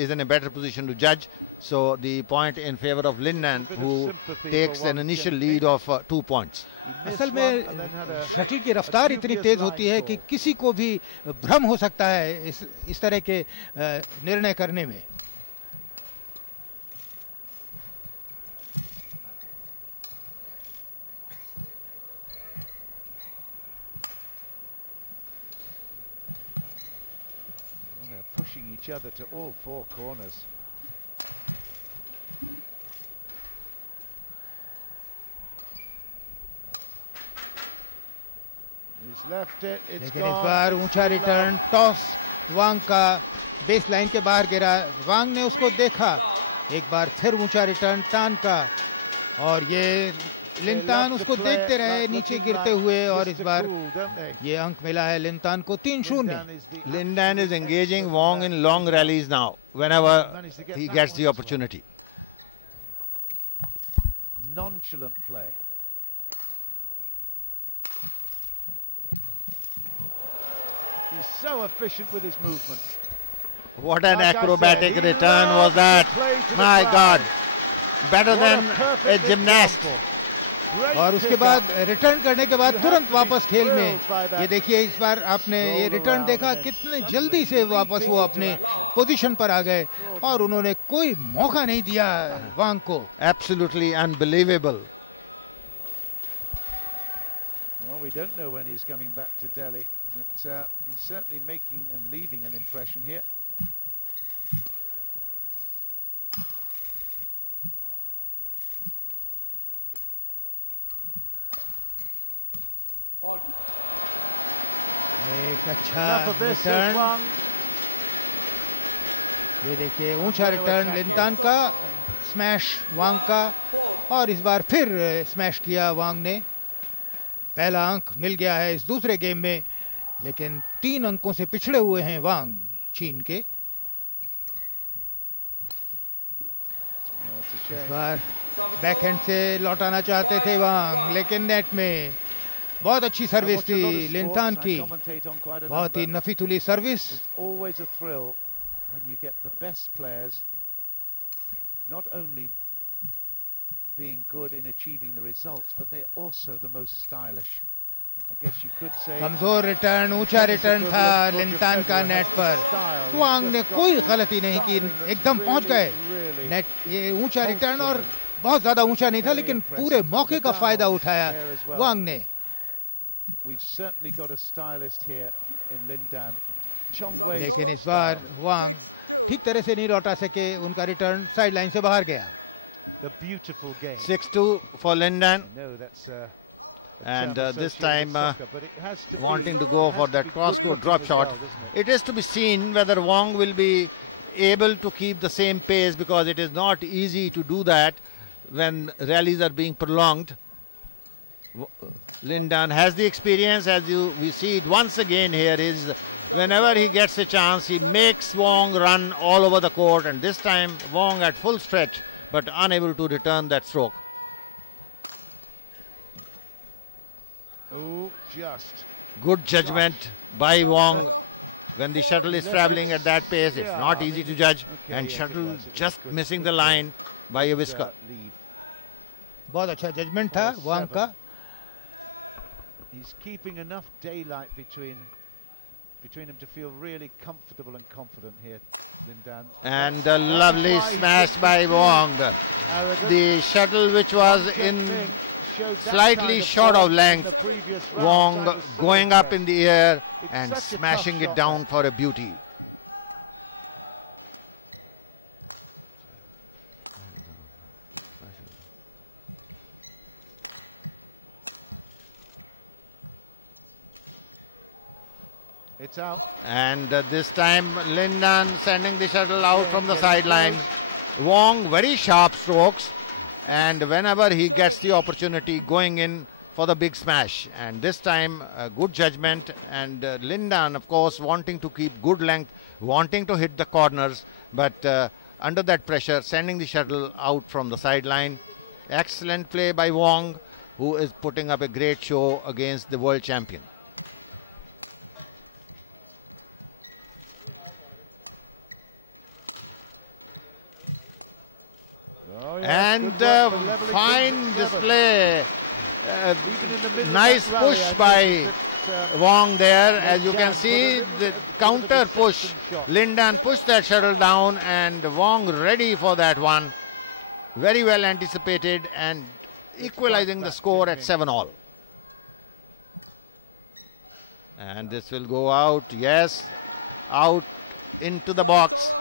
is in a better position to judge. So the point in favor of Lin Dan, who takes an initial lead of 2 points. असल में shuttle की रफ्तार इतनी तेज होती है कि किसी को भी भ्रम हो सकता है इस तरह के निर्णय करने में. They're pushing each other to all 4 corners. लेकिन इस बार ऊंचा रिटर्न टॉस वांग का बेस लाइन के बाहर गिरा. वांग ने उसको देखा. एक बार फिर ऊंचा रिटर्न टान का और ये लिन टान उसको देखते रहे नीचे गिरते हुए और इस बार ये अंक मिला है लिन टान को 3-0. Lin Dan is engaging Wong in long rallies now whenever he gets the opportunity. Nonchalant play. He's so efficient with his movement. What an acrobatic return was that. My God. Better than a gymnast. और उसके बाद return करने के बाद तुरंत वापस खेल में. ये देखिए इस बार आपने ये रिटर्न देखा कितने जल्दी से वापस वो अपने पोजीशन पर आ गए और उन्होंने कोई मौका नहीं दिया वांग को. Absolutely unbelievable. Well, we don't know when he's coming back to Delhi. But, he's certainly making and leaving an impression here. एक अच्छा रिटर्न. ये देखिए ऊंचा रिटर्न लिन टान का, स्मैश वांग का और इस बार फिर स्मैश किया वांग ने. पहला अंक मिल गया है इस दूसरे गेम में, लेकिन 3 अंकों से पिछड़े हुए हैं वांग चीन के. इस बार बैकहैंड से लौटाना चाहते थे वांग, लेकिन नेट में. बहुत अच्छी सर्विस थी लिन टान की. बहुत ही नफीतुली service. Always a thrill when you get the best players not only being good in achieving the results, but they're also the most stylish. I guess you could say. कमजोर return, ऊंचा return था लिन टान का net पर. वांग ने कोई गलती नहीं की, एकदम पहुंच गए नेट. ये ऊंचा रिटर्न और बहुत ज्यादा ऊंचा नहीं था, लेकिन पूरे मौके का फायदा उठाया वांग ने. We've certainly got a stylist here in Lin Dan. लेकिन इस बार वांग ठीक तरह से नहीं लौटा सके. उनका रिटर्न साइड लाइन से बाहर गया. The beautiful game. 6-2 for Lin Dan. No, that's and this time wanting to go for that cross-court drop shot. It is to be seen whether Wong will be able to keep the same pace, because it is not easy to do that when rallies are being prolonged. Lin Dan has the experience, as we see it once again here, is whenever he gets a chance, he makes Wong run all over the court, and this time Wong at full stretch but unable to return that stroke. Oh, just good judgment by Wong. When the shuttle is traveling at that pace, it's not easy to judge, and shuttle just missing the line by a whisker. बहुत अच्छा judgement था वांग का. He's keeping enough daylight between them to feel really comfortable and confident here, Lin Dan. And a lovely smash by Wong. The shuttle, which was in slightly short of length, Wong going up in the air and smashing it down for a beauty. It's out. And this time Lin Dan sending the shuttle out from the sideline. Wong very sharp strokes, and whenever he gets the opportunity, going in for the big smash. And this time good judgment, and Lin Dan, of course, wanting to keep good length, wanting to hit the corners, but under that pressure sending the shuttle out from the sideline. Excellent play by Wong, who is putting up a great show against the world champion. Oh, yes, and good work for levelling fine things at 7. display. Even in the middle of Nice that rally, push I by noticed that, Wong there. As you Lin can Dan see, put a the bit of counter a push. deception shot. Lin Dan pushed that shuttle down, and Wong ready for that one. Very well anticipated and equalizing the score at 7-all. And this will go out. Yes, out into the box.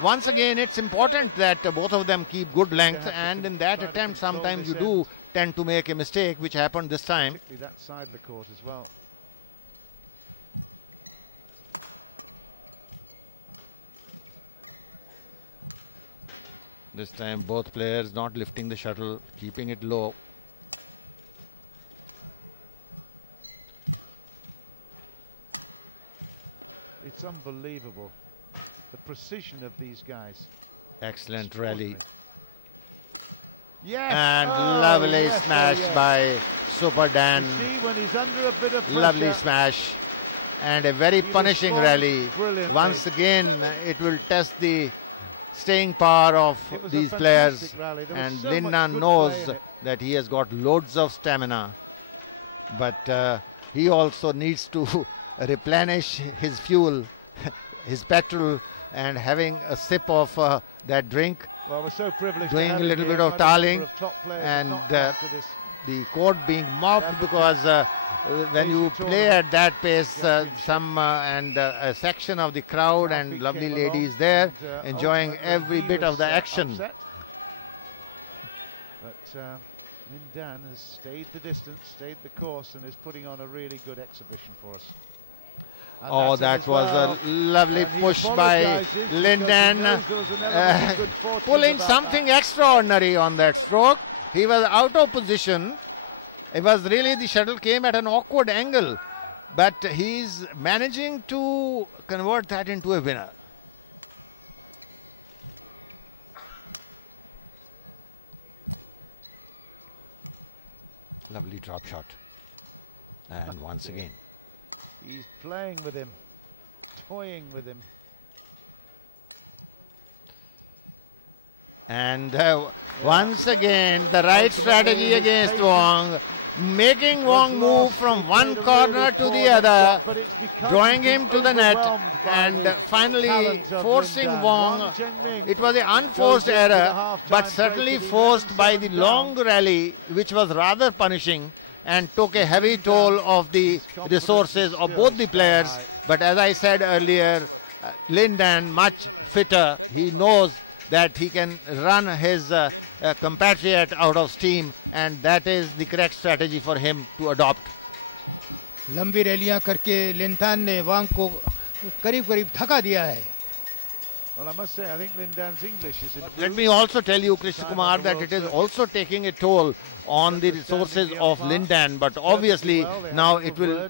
Once again, it's important that both of them keep good length, and in that attempt sometimes you do tend to make a mistake, which happened this time. Particularly that side of the court as well. This time both players not lifting the shuttle, keeping it low. It's unbelievable, the precision of these guys. Excellent rally. Yes, And oh, lovely yes, smash oh, yes. by Super Dan. You see, when he's under a bit of pressure, Lovely smash. And a very punishing rally. brilliantly. Once again, it will test the staying power of It was a these players. fantastic rally. There was And so Lin much Dan good knows play in it. that he has got loads of stamina. But he also needs to replenish his fuel, his petrol, and having a sip of that drink. Well, we're so privileged Doing to have a him little here. bit of Quite a number tarling, of top players and, have not come to this. The court being mopped because when you Major play at that pace, championship. some and a section of the crowd and Traffic lovely came ladies along there and, enjoying ultimately every he bit of was, the action. upset. But Lin Dan has stayed the distance, stayed the course, and is putting on a really good exhibition for us. And Oh, that's that it as was well. a lovely And he push by apologises Lin because he Dan, knows there was an element of good fortune pulling about something that. extraordinary on that stroke. He was out of position. It was really, the shuttle came at an awkward angle, but he's managing to convert that into a winner. Lovely drop shot. And once again. He's playing with him, toying with him. And once again, the right strategy against Wong, making Wong move from one corner to the other, drawing him to the net, and finally forcing Wong. It was an unforced error, but certainly forced by the long rally, which was rather punishing and took a heavy toll of the resources of both the players. But as I said earlier, Lin Dan much fitter. He knows that he can run his compatriot out of steam, and that is the correct strategy for him to adopt. लंबी रैलियां करके लिन दान ने वांग को करीब-करीब थका दिया है. Well, I must say, I think Lin Dan's English is improved. Let me also tell you, Krishna Kumar, that it is also taking a toll on the resources of Lin Dan, but obviously now it will,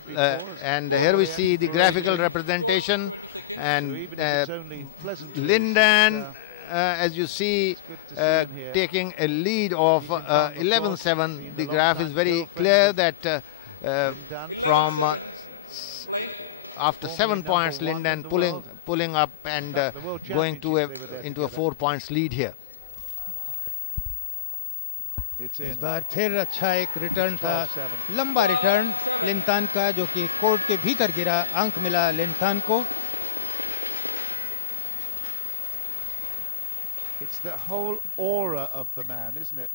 and here we see the graphical representation, So and even if it's only pleasant Lin news, Dan, as you see, good to see him here. taking a lead of 11-7. The graph is very clear that from after 7 points, Lin Dan pulling up and going to into a 4 points lead here. It's इस in. बार फिर अच्छा एक return था, 12-7. लंबा return लिन दान का, जो कि कोर्ट के भीतर गिरा. अंक मिला लिन दान को. It's the whole aura of the man, isn't it?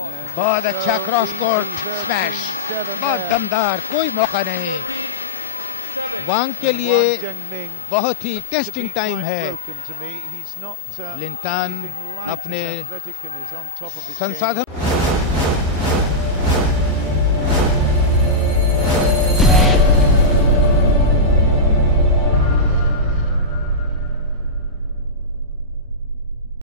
And बहुत it's अच्छा so cross court easy, smash, 13-7 बहुत there. दमदार, कोई मौका नहीं. वांग के And लिए Wang Zhengming बहुत ही looks to testing be time quite है. broken to me. He's not लिन दान anything like as अपने athletic and is on top of his game. संसाधन